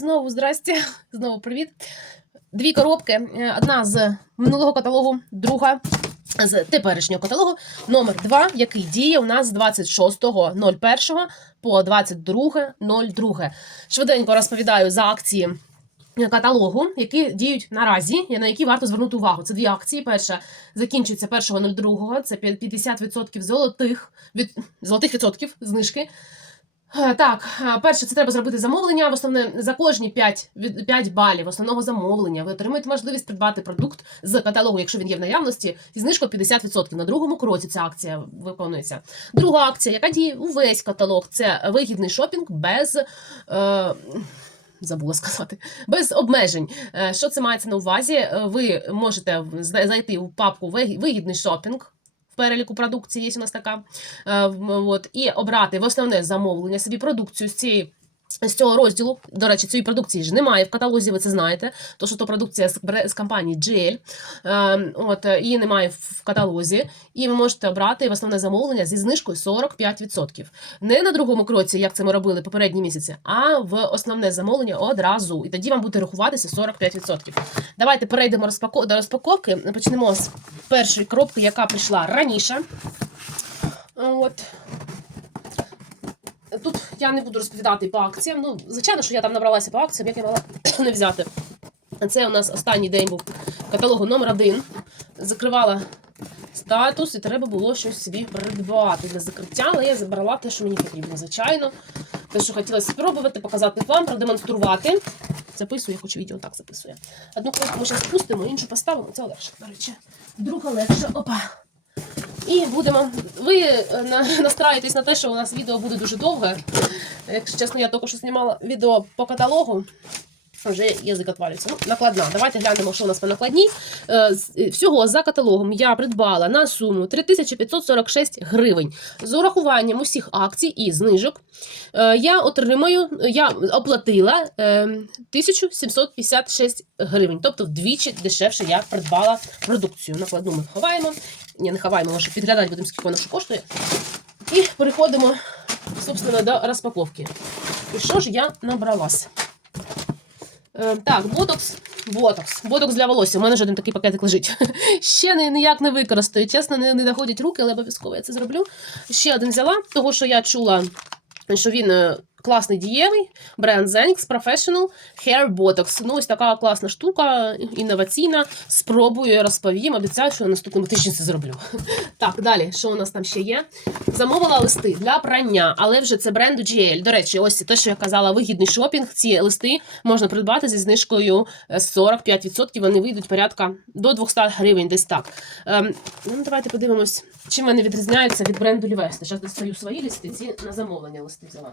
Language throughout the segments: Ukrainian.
Знову здрасте, знову привіт. Дві коробки. Е, Одна з минулого каталогу, друга з теперішнього каталогу. Номер 2, який діє у нас з 26.01 по 22.02. Швиденько розповідаю за акції каталогу, які діють наразі, і на які варто звернути увагу. Це дві акції. Перша закінчується 1.02, це 50% золотих від золотих відсотків знижки. Е, Так, е, перше, це треба зробити замовлення. В основне за кожні 5, від 5 балів основного замовлення ви отримаєте можливість придбати продукт з каталогу, якщо він є в наявності, зі знижкою 50%. На другому кроці ця акція виконується. Друга акція, яка діє увесь каталог, це вигідний шопінг без. Е, Забула сказати, без обмежень. Е, Що це мається на увазі? Ви можете зайти в папку «Вигі- Вигідний шопінг. Переліку продукції є у нас така. Е, От, і обрати в основне замовлення собі продукцію з цієї. З цього розділу, до речі, цієї продукції ж немає в каталозі, ви це знаєте. То що то продукція з, з компанії GL, е, от, її немає в каталозі, і ви можете обрати в основне замовлення зі знижкою 45%. Не на другому кроці, як це ми робили попередні місяці, а в основне замовлення одразу. І тоді вам буде рахуватися 45%. Давайте перейдемо до розпаковки. Почнемо з першої коробки, яка прийшла раніше. От. Тут я не буду розповідати по акціям. Ну, звичайно, що я там набралася по акціям, як я мала не взяти. Це у нас останній день був каталогу номер один. Закривала статус, і треба було щось собі придбати для закриття, але я забрала те, що мені потрібно, звичайно. Те, що хотіла спробувати, показати вам, продемонструвати. Записую, я хочу відео так записує. Одну коробку ми зараз спустимо, іншу поставимо. Це легше, до речі. Друга легше. Опа. І будемо. Ви е, на- настраюєтесь на те, що у нас відео буде дуже довге. Якщо чесно, я тільки що знімала відео по каталогу. Вже язик отвалюється. Ну, накладна. Давайте глянемо, що у нас по накладній. Е, е, Всього за каталогом я придбала на суму 3546 гривень. З урахуванням усіх акцій і знижок я отримаю, я оплатила е, 1756 гривень. Тобто вдвічі дешевше я придбала продукцію. Накладну ми ховаємо. Ні, не ховаємо, може підглядати будемо, скільки вона що коштує. І переходимо, собственно, до розпаковки. І що ж я набралась? Е, так, ботокс. Ботокс. Ботокс для волосся. У мене ж один такий пакетик лежить. Ще не, ніяк не використаю. Чесно, не, не доходять руки, але обов'язково я це зроблю. Ще один взяла, того що я чула, що він е, класний дієвий. Бренд Zenix Professional Hair Botox. Ну, ось така класна штука, інноваційна. Спробую, розповім. Обіцяю, що на наступному тижні це зроблю. Так, далі, що у нас там ще є? Замовила листи для прання, але вже це бренду GL. До речі, ось те, що я казала, вигідний шопінг. Ці листи можна придбати зі знижкою е, 45%. Вони вийдуть порядка до 200 гривень, десь так. Ем, ну, давайте подивимось, чим вони відрізняються від бренду Лівести. Зараз достаю свої листи, ці на замовлення листи взяла.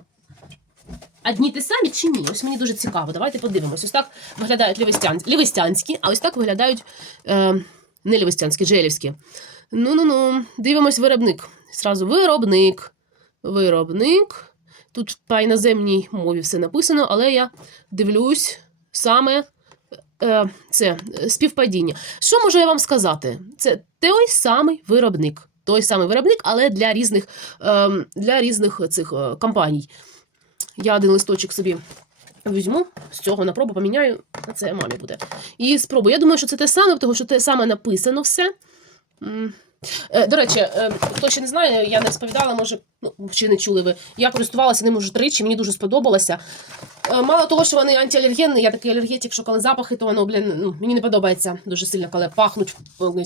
Одні ті самі чи ні? Ось мені дуже цікаво. Давайте подивимось. Ось так виглядають лівестянські, лівестянські а ось так виглядають е, не лівестянські, джелівські. Ну-ну-ну, дивимось виробник. Зразу виробник. Виробник. Тут по іноземній мові все написано, але я дивлюсь саме е, це співпадіння. Що можу я вам сказати? Це той самий виробник. Той самий виробник, але для різних, е, для різних цих е, компаній. Я один листочок собі візьму, з цього на пробу поміняю, а це мамі буде. І спробую. Я думаю, що це те саме, тому що те саме написано все. Е, До речі, е, хто ще не знає, я не розповідала, може, ну, чи не чули ви. Я користувалася ним уже тричі, мені дуже сподобалося. Е, Мало того, що вони антиалергенні, я такий алергетик, що коли запахи, то воно, блін, ну, мені не подобається дуже сильно, коли пахнуть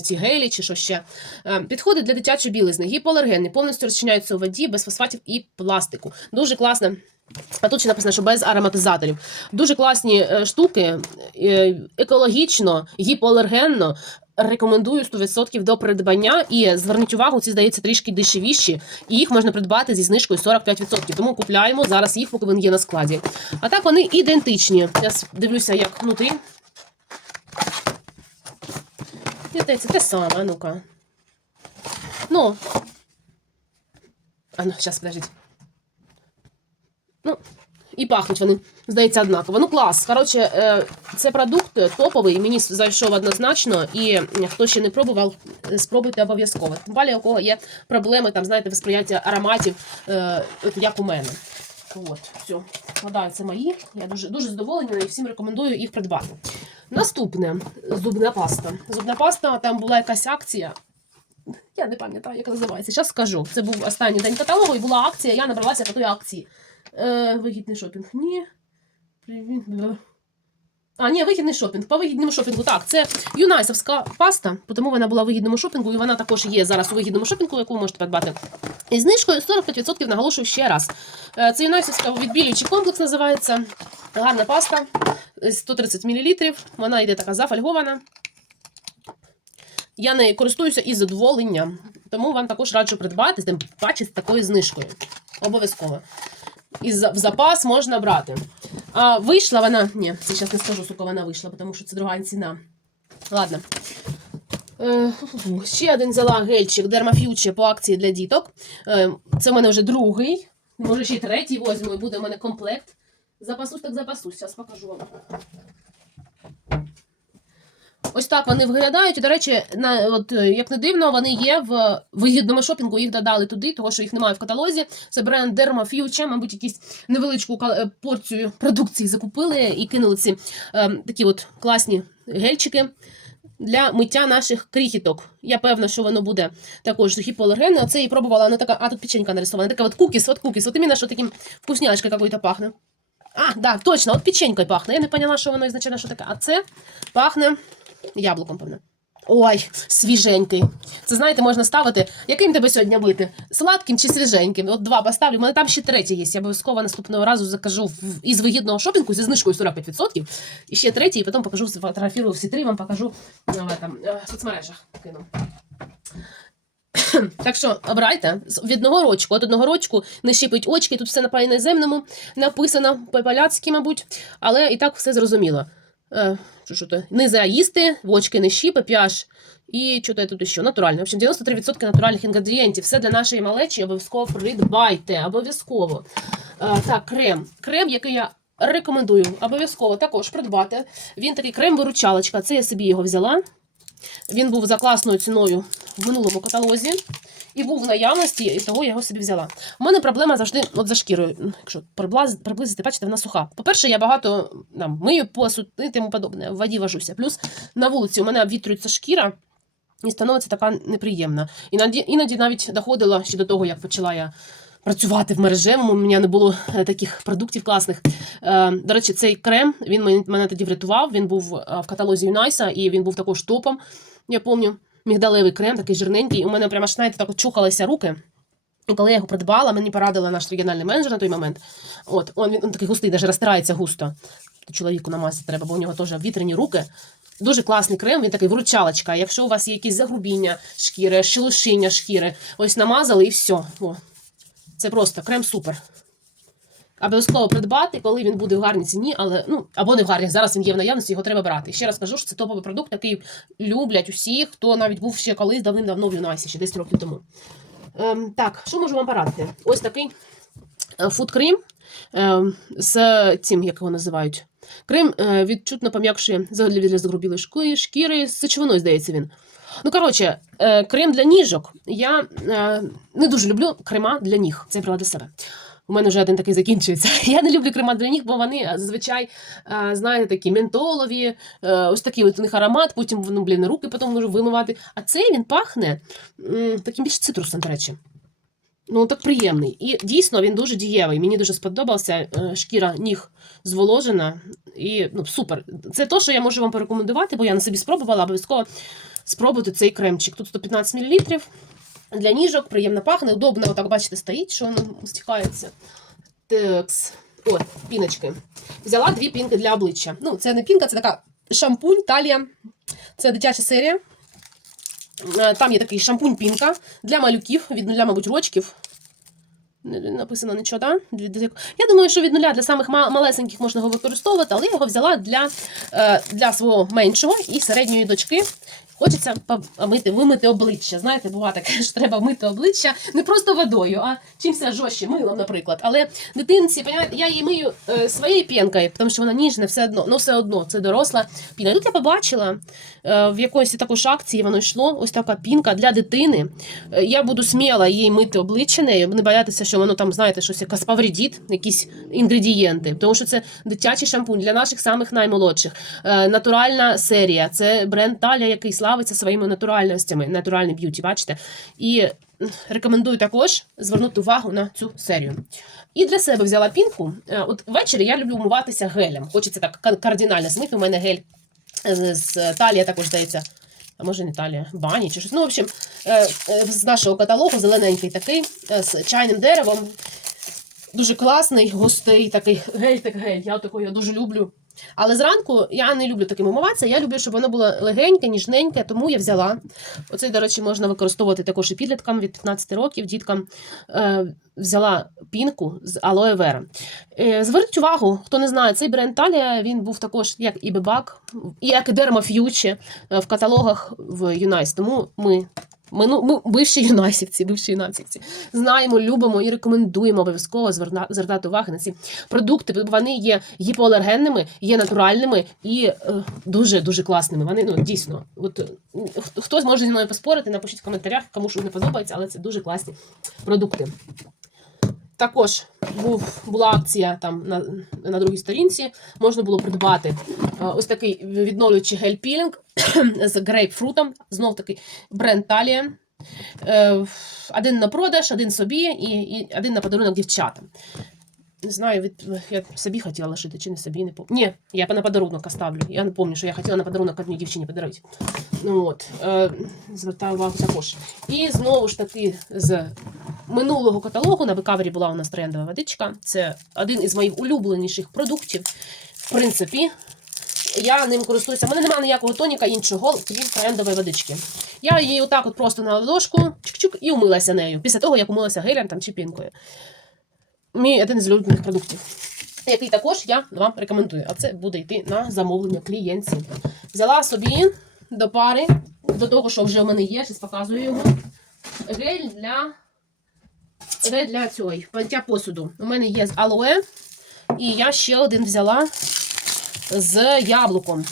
ці гелі чи що ще. Підходить для дитячої білизни, гіпоалергенний, повністю розчиняються у воді, без фосфатів і пластику. Дуже класно. А тут ще написано, що без ароматизаторів. Дуже класні е, штуки, е, екологічно, гіпоалергенно. Рекомендую 100% до придбання. І зверніть увагу, ці здається трішки дешевіші, і їх можна придбати зі знижкою 45%. Тому купляємо зараз їх, поки вони є на складі. А так вони ідентичні. Я дивлюся, як внутрі. Це те саме, ну-ка. Ну. А ну, зараз, подождіть. Ну, і пахнуть вони, здається, однаково. Ну, клас. Коротше, е, це продукт топовий, мені зайшов однозначно, і хто ще не пробував, е, спробуйте обов'язково. Тим у кого є проблеми, там, знаєте, восприяття ароматів, е, от як у мене. От, все. Гадаю, це мої. Я дуже, дуже задоволена і всім рекомендую їх придбати. Наступне зубна паста. Зубна паста, там була якась акція. Я не пам'ятаю, як називається. Зараз скажу. Це був останній день каталогу і була акція, я набралася той акції. Е, вигідний шопінг. Ні. Привіт. А, ні, вигідний шопінг. По вигідному шопінгу. Так, це юнайсовська паста, тому вона була в вигідному шопінгу, і вона також є зараз у вигідному шопінгу, яку ви можете придбати. І знижкою 45% наголошую ще раз. Е, Це юнайсовська відбілюючий комплекс називається. Гарна паста. е, 130 мл. Вона йде така зафольгована. Я нею користуюся із задоволенням, тому вам також раджу придбати, тим паче з такою знижкою. Обов'язково. І в запас можна брати. А вийшла вона. Ні, це зараз не скажу, сука, вона вийшла, тому що це друга ціна. Ладно. Е. Ще один взяла гельчик Future по акції для діток. Е, це в мене вже другий. Може, ще й третій возьму, і буде в мене комплект. Запасусь, так запасусь. Зараз покажу вам. Ось так вони виглядають. І, до речі, на, от, е, як не дивно, вони є в вигідному шопінгу, їх додали туди, того що їх немає в каталозі. Це бренд Derma Future, мабуть, якісь невеличку е, порцію продукції закупили і кинули ці е, такі от класні гельчики для миття наших крихіток. Я певна, що воно буде також гіпоалергенне. Оце і пробувала, вона така, а тут печенька нарисована, така от кукіс, от кукіс, от іменно, що таким вкусняшкой какой-то пахне. А, да, точно, от печенькою пахне. Я не поняла, що воно ізначально що таке. А це пахне яблуком, певно. Ой, свіженький. Це знаєте, можна ставити. Яким тебе сьогодні бити? Сладким чи свіженьким? От два поставлю. У мене там ще третій є. Я обов'язково наступного разу закажу із вигідного шопінгу зі знижкою 45%. І ще третій, і потім покажу, сфотографірую всі три, вам покажу в, этом, е, в соцмережах. Кину. Так що обирайте від одного рочку. От одного рочку не щипить очки, тут все на іноземному написано, по-поляцьки, мабуть, але і так все зрозуміло. Е, що, що то? Не щіпи, pH і що то тут ще натуральне. В общем, 93% натуральних інгредієнтів. Все для нашої малечі обов'язково придбайте. Обов'язково. Е, так, крем. Крем, який я рекомендую обов'язково також придбати. Він такий крем-виручалочка. Це я собі його взяла. Він був за класною ціною в минулому каталозі і був в наявності, і того я його собі взяла. У мене проблема завжди от за шкірою. Якщо приблизити, бачите, вона суха. По-перше, я багато там, мию посуд і тому подобне, в воді важуся. Плюс на вулиці у мене обвітрюється шкіра і становиться така неприємна. Іноді, іноді навіть доходила ще до того, як почала я. Працювати в мережевому, у мене не було е, таких продуктів класних. Е, до речі, цей крем він мене, мене тоді врятував. Він був е, в каталозі Юнайса, і він був також топом. Я пам'ятаю, мігдалевий крем, такий жирненький. У мене прямо ж, знаєте, так от чухалися руки. І коли я його придбала, мені порадила наш регіональний менеджер на той момент. От, він, він такий густий, навіть розтирається густо. Чоловіку намазати треба, бо у нього теж вітряні руки. Дуже класний крем, він такий вручалочка. Якщо у вас є якісь загрубіння шкіри, шелушіння шкіри, ось намазали і все. О, це просто крем супер. Обов'язково придбати, коли він буде в гарній ціні, але ну або не в гарній. Зараз він є в наявності, його треба брати. Ще раз кажу, що це топовий продукт, який люблять усі, хто навіть був ще колись давним-давно в Юнайсі, ще 10 років тому. Ем, так, що можу вам порадити? Ось такий е, фуд-крем ем, з цим, як його називають. Крем е, відчутно пом'якшує для загрубілої шкіри, шкіри з сечовиною, здається він. Ну, коротше, е, крем для ніжок. Я не дуже люблю крема для ніг. Це я брала для себе. У мене вже один такий закінчується. Я не люблю крема для ніг, бо вони е, зазвичай, е, знаєте, такі ментолові, е, ось такий от у них аромат, потім ну, блін, руки потім можу вимивати. А цей він пахне таким більш цитрусом, до речі. Ну, так приємний. І дійсно він дуже дієвий. Мені дуже сподобався. Шкіра ніг зволожена. І ну, супер. Це те, що я можу вам порекомендувати, бо я на собі спробувала, обов'язково спробуйте цей кремчик. Тут 115 мл. Для ніжок приємно пахне, удобно, отак, бачите, стоїть, що воно стікається. Текс. О, піночки. Взяла дві пінки для обличчя. Ну, це не пінка, це така шампунь, талія. Це дитяча серія. Е, Там є такий шампунь-пінка для малюків, від нуля, мабуть, рочків. Не- Написано нічого, так? Я думаю, що від нуля для самих малесеньких можна його використовувати, але я його взяла для, е, для свого меншого і середньої дочки. Хочеться помити, вимити обличчя. Знаєте, буває таке, що треба вмити обличчя не просто водою, а чимся жорстче, милом, наприклад. Але дитинці, я її мию е, своєю пінкою, тому що вона ніжна, все одно, ну все одно, це доросла піна. Тут я побачила е, в якоїсь також акції воно йшло, ось така пінка для дитини. Е, Я буду сміла їй мити обличчя нею, не боятися, що воно там, знаєте, щось якось повредить, якісь інгредієнти. Тому що це дитячий шампунь для наших самих наймолодших. Е, Натуральна серія. Це бренд Таля, який славиться своїми натуральностями, натуральний б'юті, бачите. І рекомендую також звернути увагу на цю серію. І для себе взяла пінку. Е, От ввечері я люблю вмиватися гелем. Хочеться так кардинально змити. У мене гель е, з талія також здається. А може не талія, бані чи щось. Ну, в общем, е, з нашого каталогу зелененький такий, з чайним деревом. Дуже класний, густий такий гель, так гель. Я такого дуже люблю. Але зранку я не люблю таким умиватися. Я люблю, щоб воно було легеньке, ніжненьке, тому я взяла. Оцей, до речі, можна використовувати також і підліткам від 15 років, діткам. Е, взяла пінку з алоe вера. Е, зверніть увагу, хто не знає, цей бренд Талія він був також як і Бебак, як і Derma в каталогах в Юнайс. Тому ми. Ми, ну, ми бивші юнасівці, бивші юнасівці, знаємо, любимо і рекомендуємо обов'язково звертати увагу на ці продукти, вони є гіпоалергенними, є натуральними і е, дуже дуже класними. Вони ну дійсно, от хтось хто- хто зі мною поспорити, напишіть в коментарях, кому що не подобається, але це дуже класні продукти. Також був, була акція там на, на другій сторінці. Можна було придбати е, ось такий відновлюючий гель-пілінг з грейпфрутом. Знов таки бренд Талія. Е, Один на продаж, один собі і, і один на подарунок дівчатам. Не знаю, від, я собі хотіла лишити чи не собі, не пам'ятаю. Ні, я на подарунок оставлю. Я не пам'ятаю, що я хотіла на подарунок одній дівчині подарувати. Ну, от, е, звертаю увагу також. І знову ж таки з минулого каталогу на бекавері була у нас трендова водичка. Це один із моїх улюбленіших продуктів. В принципі, я ним користуюся. У мене немає ніякого тоніка іншого, крім трендової водички. Я її отак от просто на ладошку чик-чик і умилася нею. Після того, як умилася гелем там, чи пінкою. Мій один з улюблених продуктів. Який також я вам рекомендую. А це буде йти на замовлення клієнтів. Взяла собі до пари, до того, що вже в мене є, зараз показую його. Гель для це для цього паття посуду. У мене є з алоe, і я ще один взяла з яблуком.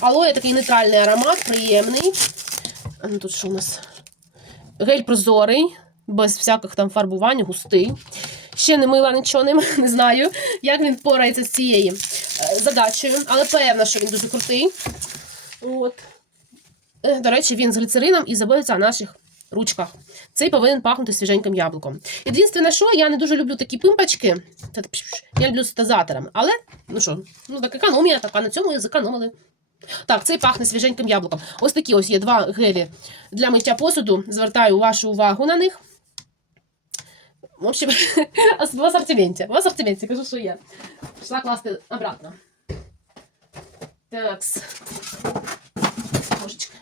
Алоe такий нейтральний аромат, приємний. А ну тут що у нас? Гель прозорий, без всяких там фарбувань, густий. Ще не мила нічого не знаю, як він впорається з цією е, задачею, але певна, що він дуже крутий. От. Е, До речі, він з гліцерином і заботиться о наших ручках. Цей повинен пахнути свіженьким яблуком. Єдине, що я не дуже люблю такі пимпочки. Та Я люблю з. Але, ну що, ну так економія така, на цьому і зекономили. Так, цей пахне свіженьким яблуком. Ось такі ось є два гелі для миття посуду. Звертаю вашу увагу на них. В общем, в ассортименте. В ассортименте, кажу, що є. Пішла класти обратно. Такс. Ложечка.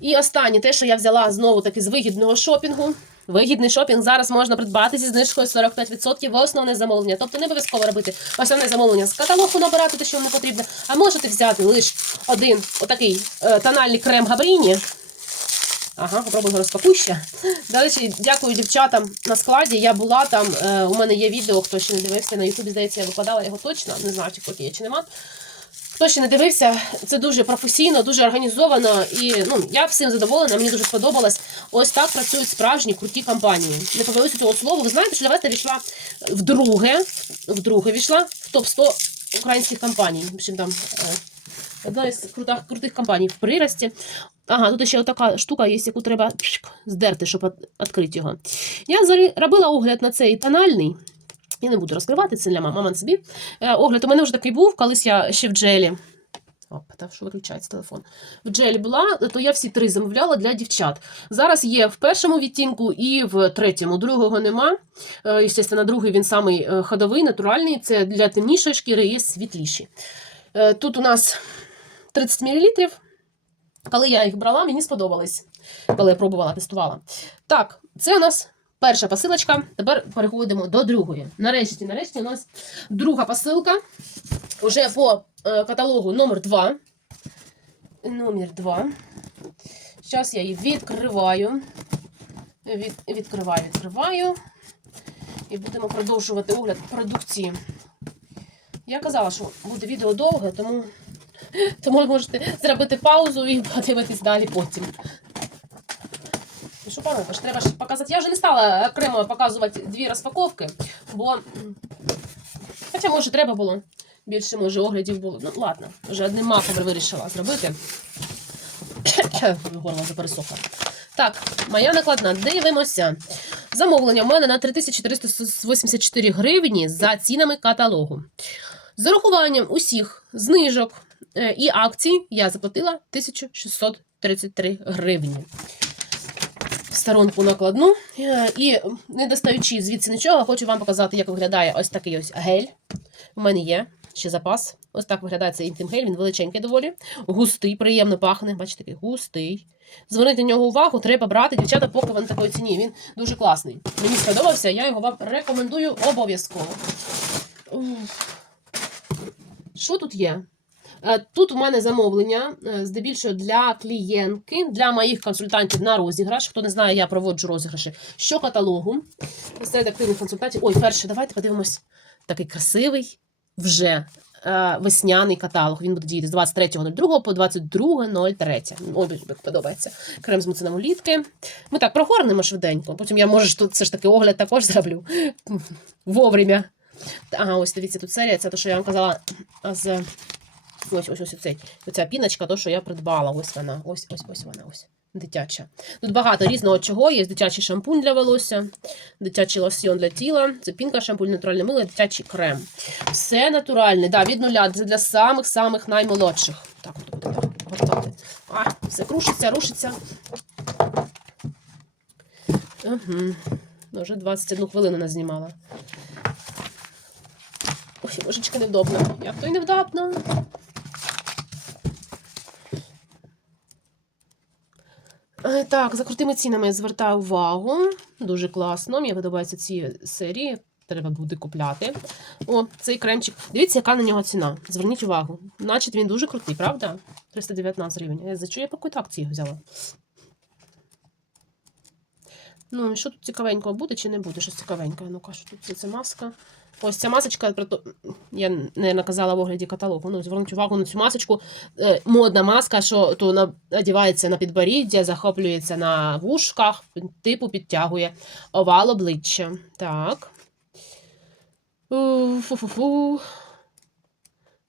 І останнє, те, що я взяла знову таки з вигідного шопінгу. Вигідний шопінг зараз можна придбати зі знижкою 45% в основне замовлення. Тобто не обов'язково робити основне замовлення з каталогу набирати те, що вам потрібно, а можете взяти лише один отакий е, тональний крем Габріні. Ага, попробую розпакуй ще. До речі, дякую дівчатам на складі. Я була там. Е, у мене є відео, хто ще не дивився на Ютубі, здається, я викладала його точно. Не знаю, чи поки є, чи нема. Хто ще не дивився, це дуже професійно, дуже організовано. І ну, я всім задоволена, мені дуже сподобалось. Ось так працюють справжні круті компанії. Не побоюся цього слова. Ви знаєте, що Лавета війшла вдруге, вдруге війшла в топ-100 українських компаній. В там е, одна із крутих, крутих компаній в прирості. Ага, тут ще така штука є, яку треба здерти, щоб відкрити його. Я робила огляд на цей тональний. Я не буду розкривати це для мам- мамон собі. Е, огляд у мене вже такий був, колись я ще в джелі. Опа, та що виключається телефон. В джелі була, то я всі три замовляла для дівчат. Зараз є в першому відтінку і в третьому. Другого нема. Е, другий він самий е, ходовий, натуральний. Це для темнішої шкіри є світліші. Тут у нас 30 мл. Коли я їх брала, мені сподобались, коли я пробувала, тестувала. Так, це у нас перша посилочка. Тепер переходимо до другої. Нарешті, нарешті, у нас друга посилка. Уже по е, каталогу номер 2. Номер 2. Зараз я її відкриваю. Від, відкриваю, відкриваю. І будемо продовжувати огляд продукції. Я казала, що буде відео довге, тому, тому можете зробити паузу і подивитись далі потім. Що поробиш? Треба ж показати. Я вже не стала окремо показувати дві розпаковки, бо. Хоча, може, треба було. Більше, може, оглядів було. Ну, ладно, вже одним махом вирішила зробити. Горло вже. Так, моя накладна. Дивимося. Замовлення в мене на 3384 гривні за цінами каталогу. З урахуванням усіх знижок і акцій я заплатила 1633 гривні. В сторонку накладну. Е, І не достаючи звідси нічого, хочу вам показати, як виглядає ось такий ось гель. У мене є ще запас. Ось так виглядає цей інтим гель, він величенький доволі. Густий, приємно пахне. Бачите, такий густий. Зверніть на нього увагу, треба брати, дівчата, поки він такої ціні. Він дуже класний. Мені сподобався, я його вам рекомендую обов'язково. Що тут є? Е, Тут у мене замовлення, е, здебільшого для клієнтки, для моїх консультантів на розіграш. Хто не знає, я проводжу розіграші щокаталогу. Серед активних консультантів. Ой, перше, давайте подивимось. Такий красивий вже е, весняний каталог. Він буде діяти з 23.02 по 22.03. Ой, як подобається. Крем з муцином улітки. Ми так прогорнемо швиденько. Потім я, може, тут все ж таки огляд також зроблю. Вовремя. Ага, ось дивіться, тут серія. Це те, що я вам казала з. Ось, ось, ось оцей. Оця піночка, то, що я придбала. Ось вона. Ось, ось, ось вона. Ось. Дитяча. Тут багато різного чого. Є дитячий шампунь для волосся, дитячий лосьйон для тіла, це пінка, шампунь, натуральне мило, дитячий крем. Все натуральне, да, від нуля. Це для самих-самих наймолодших. Так, от буде так гортати. А, все крушиться, рушиться. Угу. Вже 21 хвилину нас знімала. Ой, божечки, невдобно. Як то й невдобно. Так, за крутими цінами звертаю увагу. Дуже класно. Мені подобаються ці серії. Треба буде купляти. О, цей кремчик. Дивіться, яка на нього ціна. Зверніть увагу. Значить, він дуже крутий, правда? 319 гривень. За що я по акції взяла? Ну, що тут цікавенького буде чи не буде? Щось цікавеньке. Ну-ка, що тут це маска. Ось ця масочка, я не наказала в огляді каталогу. Ну, зверніть увагу на цю масочку. Е, модна маска, що то надівається на підборіддя, захоплюється на вушках, типу підтягує овал обличчя. Так. Фу-фу-фу.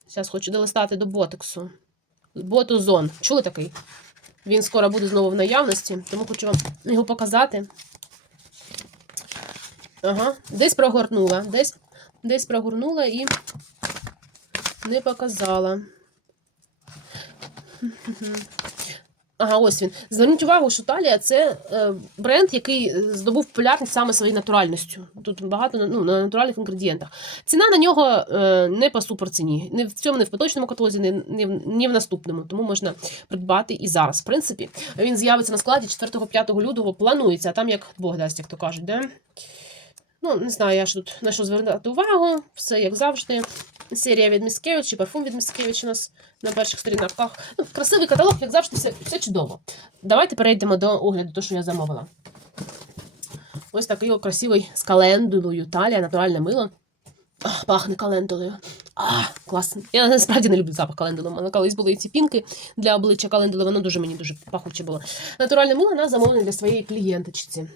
Зараз хочу долистати до ботексу. Ботузон. Чули такий? Він скоро буде знову в наявності, тому хочу вам його показати. Ага, десь прогорнула, десь, десь прогорнула і не показала. Ага, ось він. Зверніть увагу, що Талія це е, бренд, який здобув популярність саме своєю натуральністю. Тут багато ну, на натуральних інгредієнтах. Ціна на нього е, не по суперціні. Не в цьому, не в поточному каталозі, не, не, в- не в наступному. Тому можна придбати і зараз. В принципі, він з'явиться на складі 4-5 лютого. Планується, а там як Бог дасть, як то кажуть, де? Ну, не знаю, я ж тут на що звертати увагу. Все як завжди. Серія від Міскевич і парфум від Міскевич у нас на перших сторінках. Ну, красивий каталог, як завжди, все, все чудово. Давайте перейдемо до огляду, того, що я замовила. Ось такий красивий з календулою. Талія, натуральне мило. А, пахне календулою. А, класно. Я насправді не люблю запах календули. У колись були ці пінки для обличчя календули, воно дуже мені дуже пахуче було. Натуральне мило на замовлення для своєї клієнточці.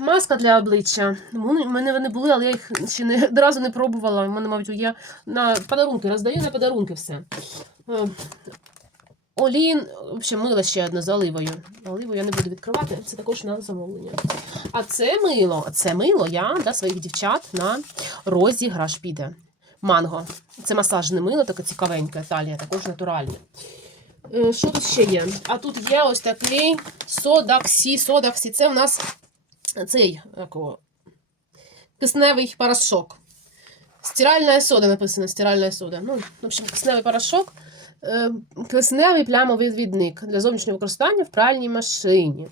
Маска для обличчя. У мене вони були, але я їх ще не одразу не пробувала. У мене, мабуть, є на подарунки, роздаю на подарунки все. Олін, взагалі, мило ще одне з оливою. Оливу я не буду відкривати, це також на замовлення. А це мило, це мило я для своїх дівчат на розіграш піде. Манго. Це масажне мило, таке цікавеньке, талія, також натуральне. Е, Що тут ще є? А тут є ось такий содаксі. Содаксі. Це у нас цей якого, кисневий порошок. Стиральна сода написано, стиральна сода. Ну, в общем, кисневий порошок. е, кисневий плямовий відник для зовнішнього використання в пральній машині.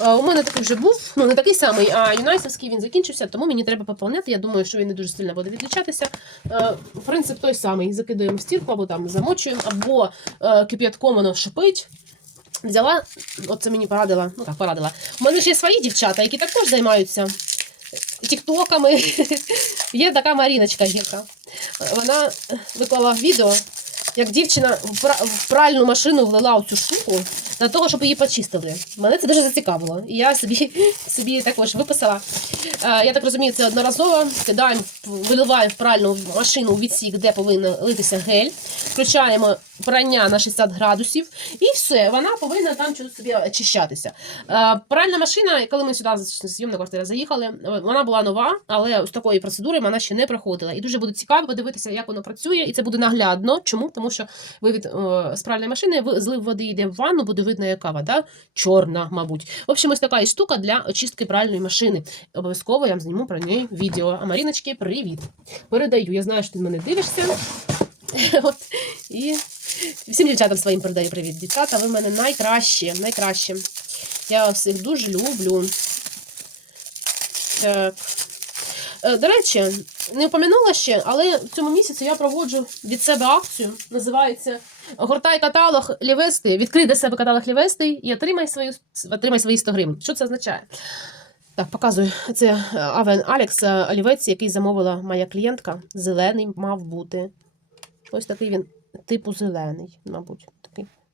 Е, У мене такий вже був, ну не такий самий, а юнайсовський він закінчився, тому мені треба поповняти. Я думаю, що він не дуже сильно буде відлічатися. Е, Принцип той самий: закидаємо в стірку або там замочуємо, або кип'ятком воно шипить. Взяла, от це мені порадила, ну так, порадила. У мене ж є свої дівчата, які також займаються тіктоками. Є така Маріночка гірка. Вона виклала відео, як дівчина в пральну машину влила оцю штуку для того, щоб її почистили. Мене це дуже зацікавило. І я собі, собі також виписала. Е, Я так розумію, це одноразово. Кидаємо, виливаємо в пральну машину у відсік, де повинен литися гель. Включаємо прання на 60 градусів, і все, вона повинна там собі очищатися. Е, Пральна машина, коли ми сюди зйомна квартира заїхали, е, вона була нова, але з такої процедури вона ще не проходила. І дуже буде цікаво подивитися, як воно працює, і це буде наглядно. Чому? Тому що вивід е, з пральної машини, злив води йде в ванну, буде видно, яка вода чорна, мабуть. В общем, ось така і штука для очистки пральної машини. Обов'язково я вам зніму про неї відео. А Маріночки, привіт! Передаю. Я знаю, що ти мене дивишся. От. І всім дівчатам своїм передаю привіт. Дівчата, ви в мене найкращі, найкращі. Я вас всіх дуже люблю. Так. Е, До речі, не упомянула ще, але в цьому місяці я проводжу від себе акцію. Називається Гортай каталог Лівести. Відкрий для себе каталог Лівести і отримай свої, отримай свої 100 гривень. Що це означає? Так, показую. Це е, Авен Алекс е, олівець, який замовила моя клієнтка. Зелений мав бути. Ось такий він, типу зелений, мабуть.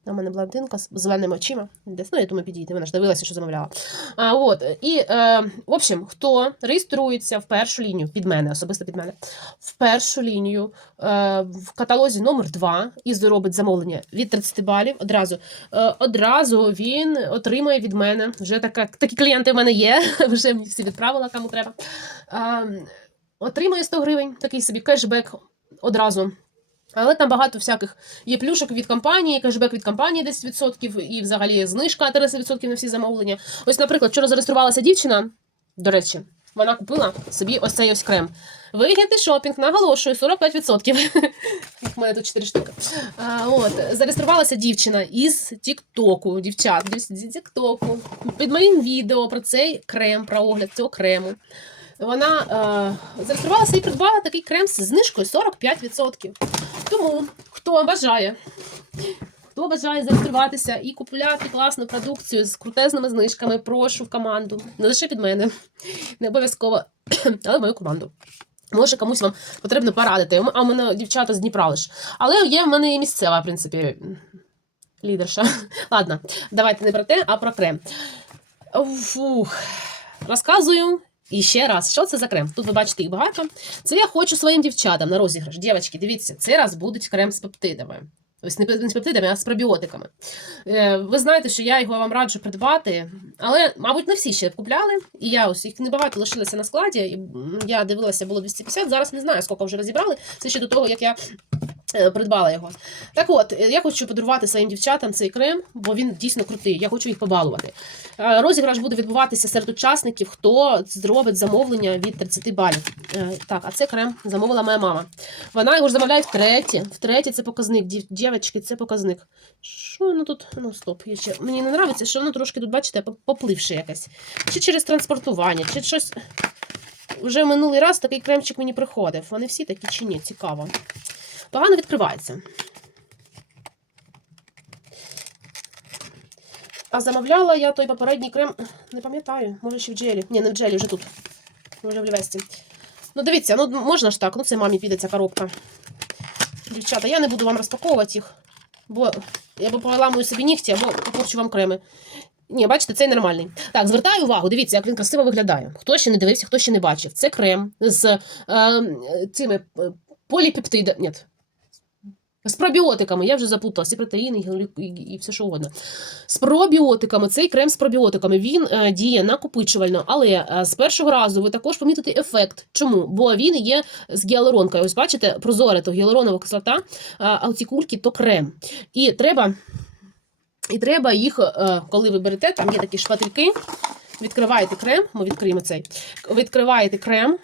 У мене блондинка з зеленими очима. Десь, ну, я думаю, підійде. Вона ж дивилася, що замовляла. А, от, і, е, в общем, хто реєструється в першу лінію під мене, особисто під мене, в першу лінію е, в каталозі номер 2 і зробить замовлення від 30 балів, одразу, е, одразу він отримає від мене. Вже така, такі клієнти в мене є, вже мені всі відправила, кому треба. Е, отримає 100 гривень, такий собі кешбек одразу. Але там багато всяких є плюшок від компанії, кешбек від компанії 10% і взагалі знижка 30% на всі замовлення. Ось, наприклад, вчора зареєструвалася дівчина, до речі, вона купила собі ось цей ось крем. Вигідний шопінг, наголошую, 45%. У мене тут 4 штуки. А, от, зареєструвалася дівчина із Тіктоку, дівчат, з Тіктоку. Під моїм відео про цей крем, про огляд цього крему. Вона е, зареєструвалася і придбала такий крем з знижкою 45%. Тому, хто бажає, хто бажає зареєструватися і купувати класну продукцію з крутезними знижками, прошу в команду. Не лише під мене, не обов'язково, але мою команду. Може, комусь вам потрібно порадити. А у мене дівчата з Дніпра лиш. Але є в мене і місцева, в принципі, лідерша. Ладно, давайте не про те, а про крем. Фух. Розказую і ще раз, що це за крем? Тут ви бачите їх багато. Це я хочу своїм дівчатам на розіграш. Дівчатки, дивіться, цей раз будуть крем з пептидами. Ось не з пептидами, а з пробіотиками. Е, ви знаєте, що я його вам раджу придбати, але, мабуть, не всі ще купляли. І я ось їх небагато лишилося на складі. Я дивилася, було 250. Зараз не знаю, скільки вже розібрали. Це ще до того, як я придбала його. Так от, е, я хочу подарувати своїм дівчатам цей крем, бо він дійсно крутий. Я хочу їх побалувати. Е, Розіграш буде відбуватися серед учасників, хто зробить замовлення від 30 балів. Е, Так, а це крем замовила моя мама. Вона його ж замовляє втретє. Втретє це показник. Дів- Дівчатки, це показник. Що воно тут? Ну, стоп. Я ще... Мені не подобається, що воно трошки тут, бачите, поп- попливше якесь. Чи через транспортування, чи щось. Вже минулий раз такий кремчик мені приходив. Вони всі такі чи ні, цікаво. Погано відкривається. А замовляла я той попередній крем, не пам'ятаю, може ще в джелі. Ні, не в джелі, вже тут. Вже в лівесті. Ну, дивіться, ну можна ж так, ну це мамі піде ця коробка. Дівчата, я не буду вам розпаковувати їх, бо я або поламую собі нігті, або попорчу вам креми. Ні, бачите, цей нормальний. Так, звертаю увагу, дивіться, як він красиво виглядає. Хто ще не дивився, хто ще не бачив. Це крем з е, цими е, поліпептидами. Ні. З пробіотиками, я вже заплуталася, протеїни, і, і, все що угодно. З пробіотиками, цей крем з пробіотиками, він е, діє накопичувально, але е, з першого разу ви також помітите ефект. Чому? Бо він є з гіалуронкою. Ось бачите, прозоре, то гіалуронова кислота, а, а ці кульки то крем. І треба, і треба їх, е, коли ви берете, там є такі шпательки, відкриваєте крем, ми відкриємо цей, відкриваєте крем,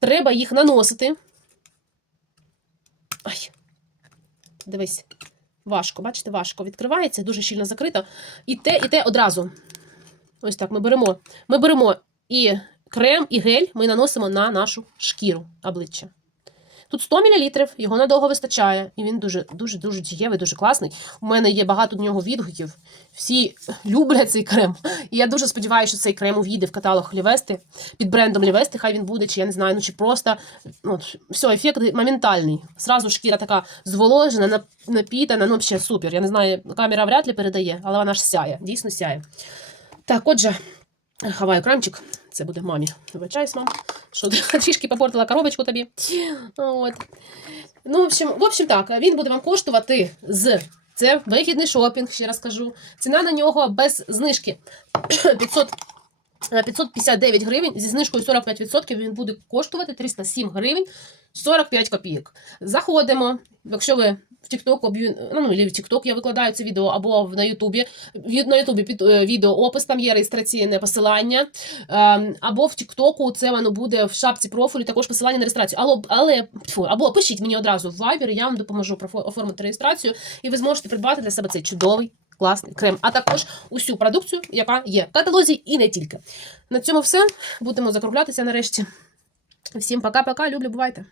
треба їх наносити. Дивись. Важко, бачите, важко. Відкривається, дуже щільно закрито. І те, і те одразу. Ось так ми беремо. Ми беремо і крем, і гель ми наносимо на нашу шкіру обличчя. Тут 100 мл, його надовго вистачає, і він дуже дуже дієвий, дуже класний. У мене є багато до нього відгуків. Всі люблять цей крем. І я дуже сподіваюся, що цей крем увійде в каталог Лівести під брендом Лівести. Хай він буде, чи я не знаю, ну чи просто ну, все, ефект моментальний. Зразу шкіра така зволожена, напітана, ну взагалі супер. Я не знаю, камера вряд ли передає, але вона ж сяє, дійсно сяє. Так, отже, хаваю кремчик. Це буде мамі. Вибачаюсь, мам, що трішки попортила коробочку тобі. От. Ну, в общем, в общем так, він буде вам коштувати з. Це вигідний шопінг, ще раз кажу. Ціна на нього без знижки 500, е, 559 гривень. Зі знижкою 45% він буде коштувати 307 гривень 45 копійок. Заходимо. Якщо ви в об'ю- ну, ну, в TikTok я викладаю це відео, або на Ютубі. На Ютубі під е, відео опис, там є реєстраційне посилання. Ем, або в Тіктоку це воно буде в шапці профілю, також посилання на реєстрацію. Але, але тьфу, або пишіть мені одразу в Viber, я вам допоможу оформити реєстрацію, і ви зможете придбати для себе цей чудовий. Класний крем, а також усю продукцію, яка є в каталозі, і не тільки. На цьому все. Будемо закруглятися нарешті. Всім пока-пока, люблю, бувайте.